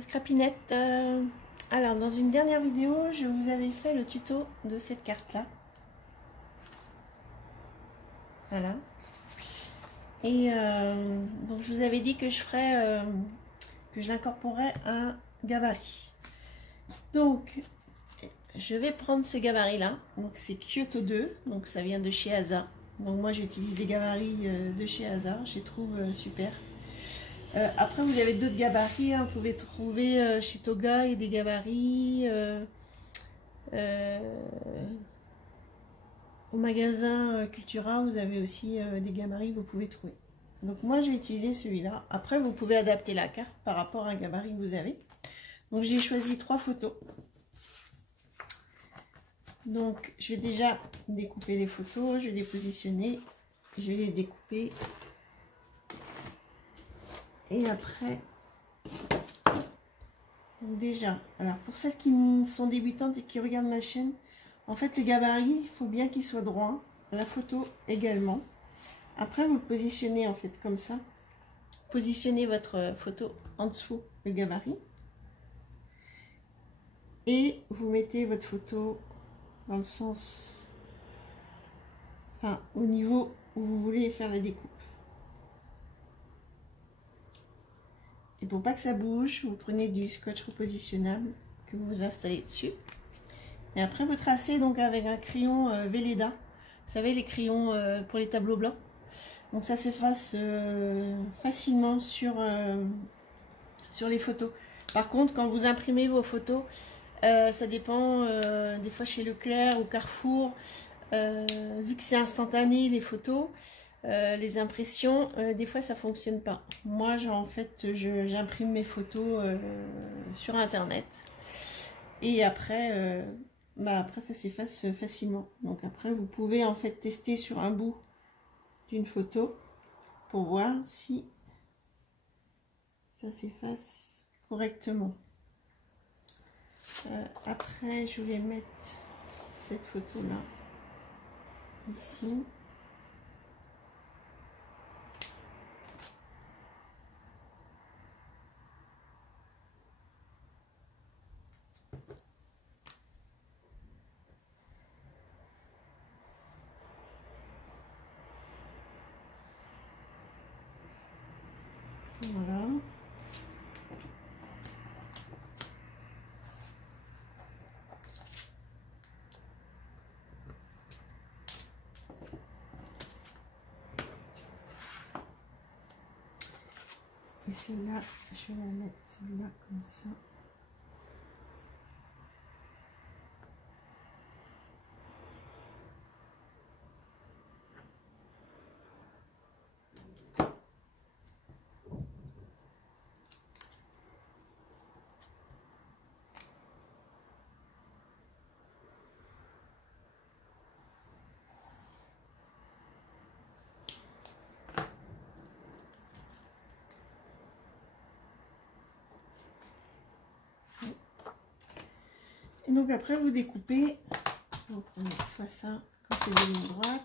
scrapinettes. Alors, dans une dernière vidéo, je vous avais fait le tuto de cette carte-là. Voilà. Et donc, je vous avais dit que je ferais, que je l'incorporerais à un gabarit. Donc, je vais prendre ce gabarit-là. Donc, c'est Kyoto 2. Donc, ça vient de chez Asa. Donc, moi, j'utilise des gabarits de chez Asa. Je les trouve super. Après, vous avez d'autres gabarits, hein. Vous pouvez trouver chez Toga et des gabarits. Au magasin Cultura, vous avez aussi des gabarits que vous pouvez trouver. Donc moi, je vais utiliser celui-là. Après, vous pouvez adapter la carte par rapport à un gabarit que vous avez. Donc, j'ai choisi 3 photos. Donc, je vais déjà découper les photos. Je vais les positionner. Je vais les découper. Et après, donc déjà, alors pour celles qui sont débutantes et qui regardent ma chaîne, en fait le gabarit, il faut bien qu'il soit droit, la photo également. Après vous le positionnez en fait comme ça, positionnez votre photo en dessous le gabarit et vous mettez votre photo dans le sens, enfin au niveau où vous voulez faire la découpe. Et pour pas que ça bouge, vous prenez du scotch repositionnable que vous installez dessus. Et après vous tracez donc avec un crayon Velleda. Vous savez, les crayons pour les tableaux blancs. Donc ça s'efface facilement sur les photos. Par contre, quand vous imprimez vos photos, ça dépend des fois chez Leclerc ou Carrefour. Vu que c'est instantané les photos, les impressions, des fois ça fonctionne pas. Moi en fait j'imprime mes photos sur internet et après après ça s'efface facilement. Donc après vous pouvez en fait tester sur un bout d'une photo pour voir si ça s'efface correctement. Après je vais mettre cette photo là ici. Voilà. Et celle-là, je vais la mettre là comme ça. Et donc après vous découpez, vous prenez soit ça, quand c'est de ligne droite.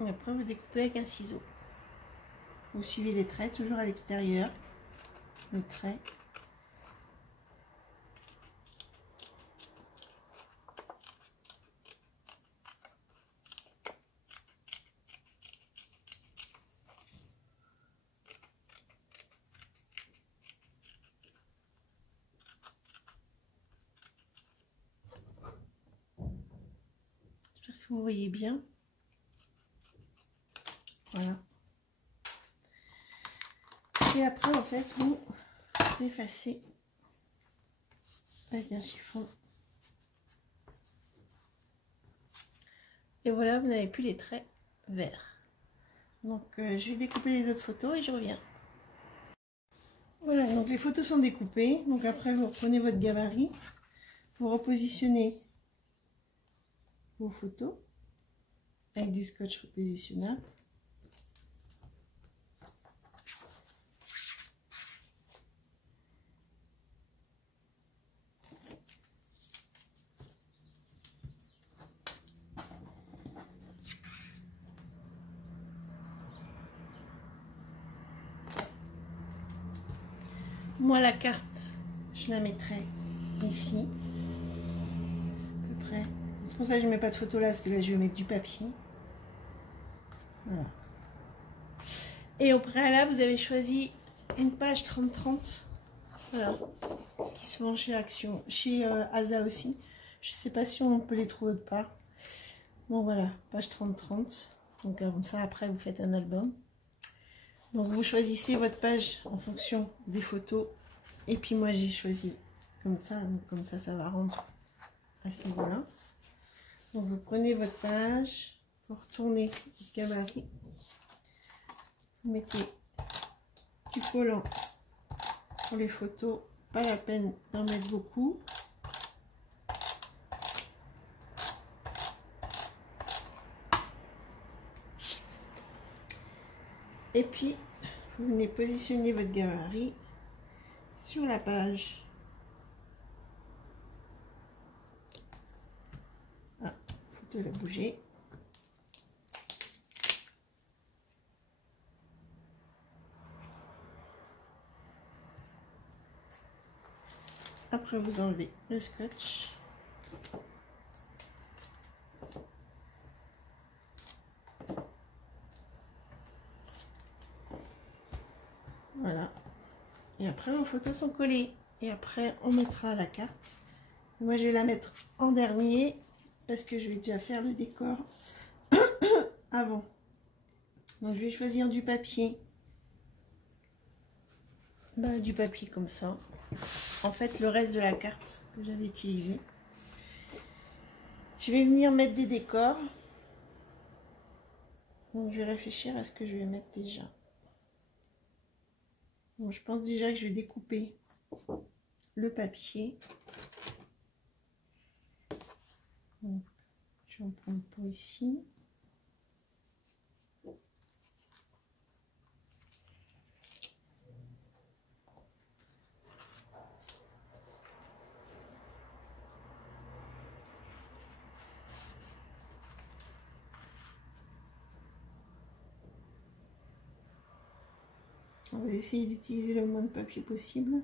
Et après vous découpez avec un ciseau. Vous suivez les traits, toujours à l'extérieur, le trait. J'espère que vous voyez bien. Voilà. Et après, en fait, vous effacez avec un chiffon. Et voilà, vous n'avez plus les traits verts. Donc, je vais découper les autres photos et je reviens. Voilà, donc les photos sont découpées. Donc après, vous reprenez votre gabarit. Vous repositionnez vos photos avec du scotch repositionnable. Moi, la carte, je la mettrai ici, à peu près. C'est pour ça que je ne mets pas de photo là, parce que là, je vais mettre du papier. Voilà. Et au préalable, vous avez choisi une page 30-30. Voilà. Qui se vend chez Action, chez Asa aussi. Je ne sais pas si on peut les trouver autre part. Bon, voilà, page 30-30. Donc, comme ça, après, vous faites un album. Donc, vous choisissez votre page en fonction des photos. Et puis, moi, j'ai choisi comme ça. Donc, comme ça, ça va rendre à ce niveau-là. Donc, vous prenez votre page. Vous retournez le gabarit. Vous mettez du collant pour les photos. Pas la peine d'en mettre beaucoup. Et puis, vous venez positionner votre gabarit sur la page. Ah, faut la bouger. Après, vous enlevez le scotch. Voilà. Et après, vos photos sont collées. Et après, on mettra la carte. Moi, je vais la mettre en dernier parce que je vais déjà faire le décor avant. Donc, je vais choisir du papier. Bah, du papier comme ça. En fait, le reste de la carte que j'avais utilisé. Je vais venir mettre des décors. Donc, je vais réfléchir à ce que je vais mettre déjà. Bon, je pense déjà que je vais découper le papier. Donc, je vais en prendre pour ici. On va essayer d'utiliser le moins de papier possible.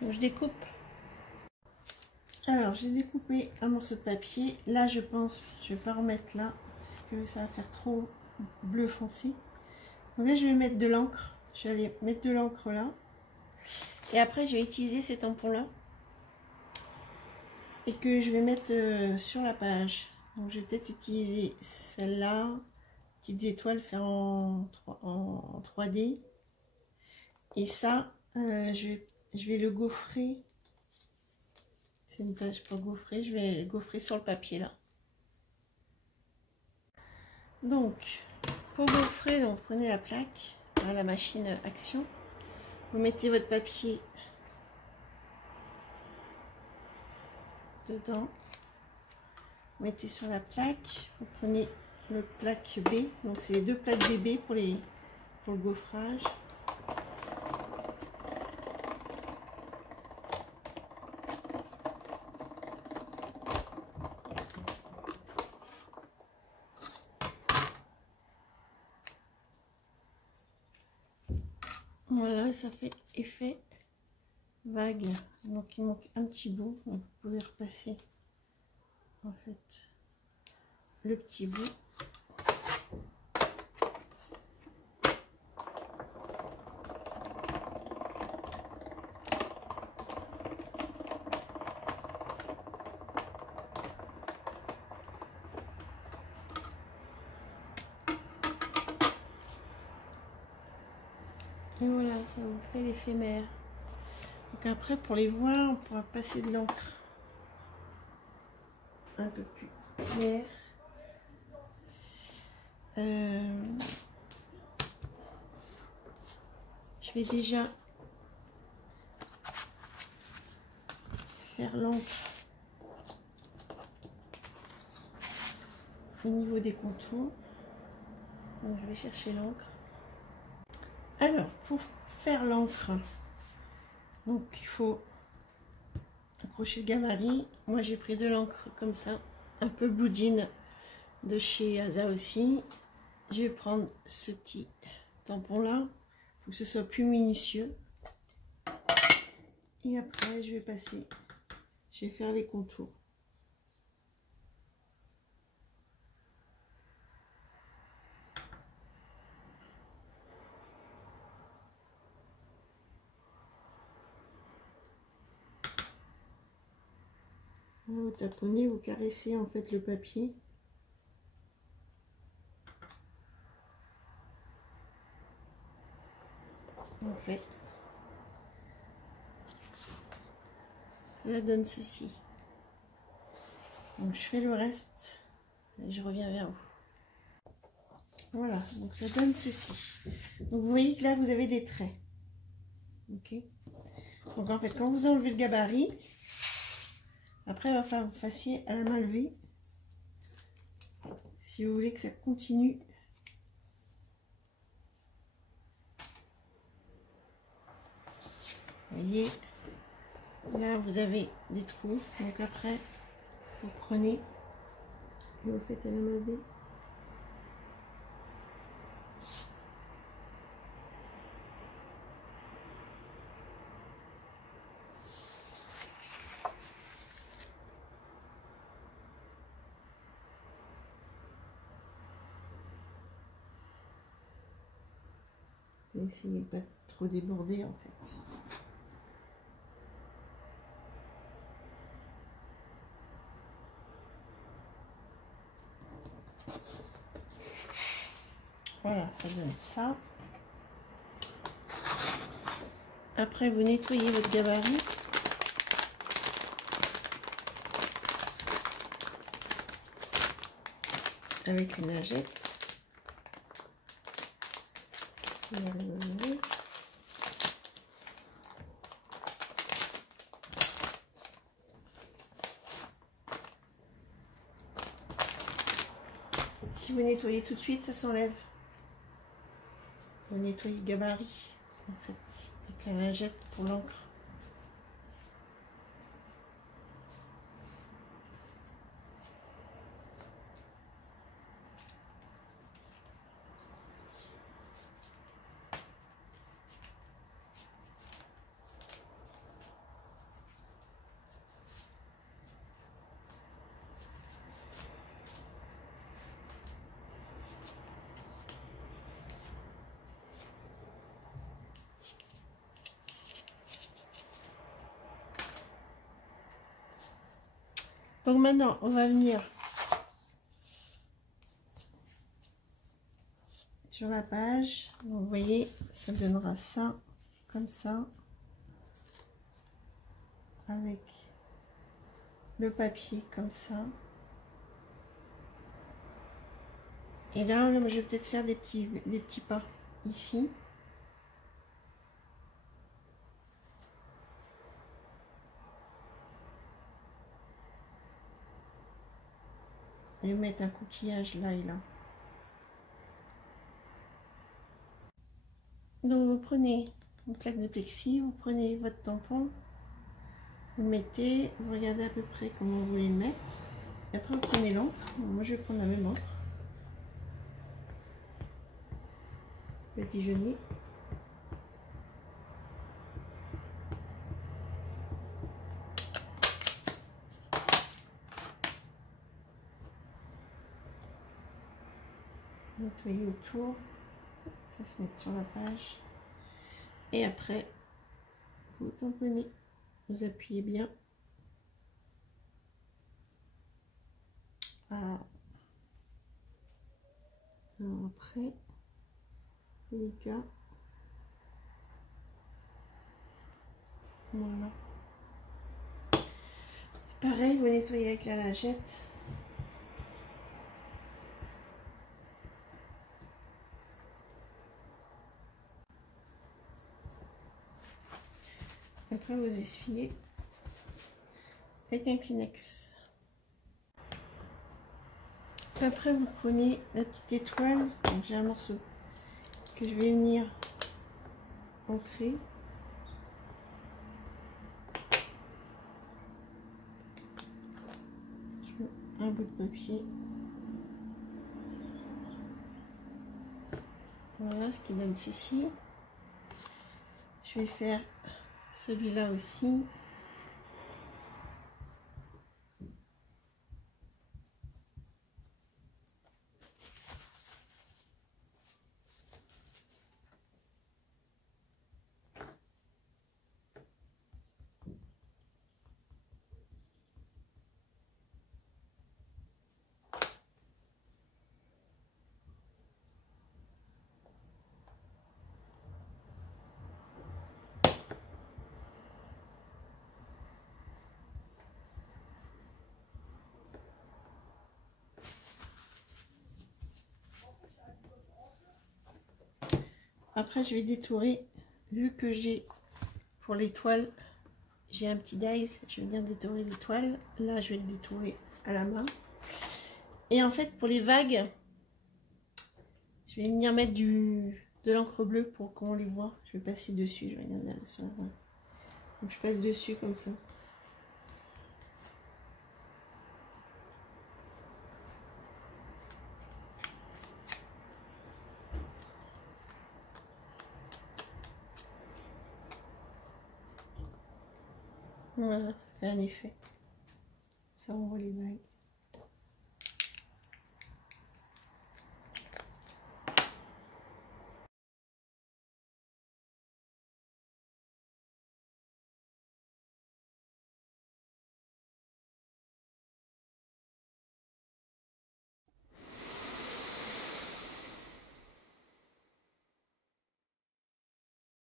Donc, je découpe. Alors, j'ai découpé un morceau de papier. Là, je pense, je vais pas remettre là, parce que ça va faire trop bleu foncé. Donc là, je vais mettre de l'encre. Je vais aller mettre de l'encre là. Et après, je vais utiliser ces tampons-là. Et que je vais mettre sur la page. Donc, je vais peut-être utiliser celle-là. Petites étoiles, faire en 3D. Et ça, je vais le gaufrer. C'est une page pour gaufrer. Je vais le gaufrer sur le papier là. Donc, pour gaufrer, donc, vous prenez la plaque, la machine Action. Vous mettez votre papier dedans. Vous mettez sur la plaque. Vous prenez l'autre plaque B. Donc, c'est les deux plaques BB pour le gaufrage. Voilà, ça fait effet vague. Donc il manque un petit bout. Donc vous pouvez repasser en fait le petit bout. Et voilà, ça vous fait l'éphémère. Donc après, pour les voir, on pourra passer de l'encre un peu plus claire. Je vais déjà faire l'encre au niveau des contours. Donc je vais chercher l'encre. Alors, pour faire l'encre, donc il faut accrocher le gabarit. Moi j'ai pris de l'encre comme ça, un peu blue jean de chez Asa aussi. Je vais prendre ce petit tampon là pour que ce soit plus minutieux. Et après je vais passer, je vais faire les contours. Vous taponnez, vous caressez en fait le papier. En fait, cela donne ceci. Donc je fais le reste et je reviens vers vous. Voilà, donc ça donne ceci. Donc vous voyez que là vous avez des traits. Ok. Donc en fait, quand vous enlevez le gabarit, après il va falloir que vous fassiez à la main levée. Si vous voulez que ça continue. Vous voyez, là vous avez des trous. Donc après, vous prenez et vous faites à la main levée. Essayez de pas trop déborder en fait. Voilà, ça donne ça. Après, vous nettoyez votre gabarit. Avec une lingette. Si vous nettoyez tout de suite, ça s'enlève. Vous nettoyez le gabarit, en fait, avec la lingette pour l'encre. Donc maintenant, on va venir sur la page. Donc, vous voyez, ça donnera ça, comme ça, avec le papier comme ça. Et là, je vais peut-être faire des petits pas ici. Je vais mettre un coquillage là et là. Donc vous prenez une plaque de plexi, vous prenez votre tampon, vous le mettez, vous regardez à peu près comment vous voulez le mettre. Et après vous prenez l'encre. Moi je vais prendre la même encre. Petit jauni. Nettoyer autour, ça se met sur la page. Et après, vous tamponnez, vous appuyez bien. Ah. Alors après, délicat. Voilà. Pareil, vous nettoyez avec la lingette. Après, vous essuyez avec un Kleenex. Après, vous prenez la petite étoile. J'ai un morceau que je vais venir ancré. Je mets un bout de papier. Voilà ce qui donne ceci. Je vais faire celui-là aussi. Après, je vais détourer, vu que j'ai, pour l'étoile, j'ai un petit dies, je vais venir détourer l'étoile. Là, je vais le détourer à la main. Et en fait, pour les vagues, je vais venir mettre de l'encre bleue pour qu'on les voit. Je vais passer dessus, je vais regarder sur la main. Donc, je passe dessus comme ça. Voilà, ça fait un effet. Ça, on voit les vagues.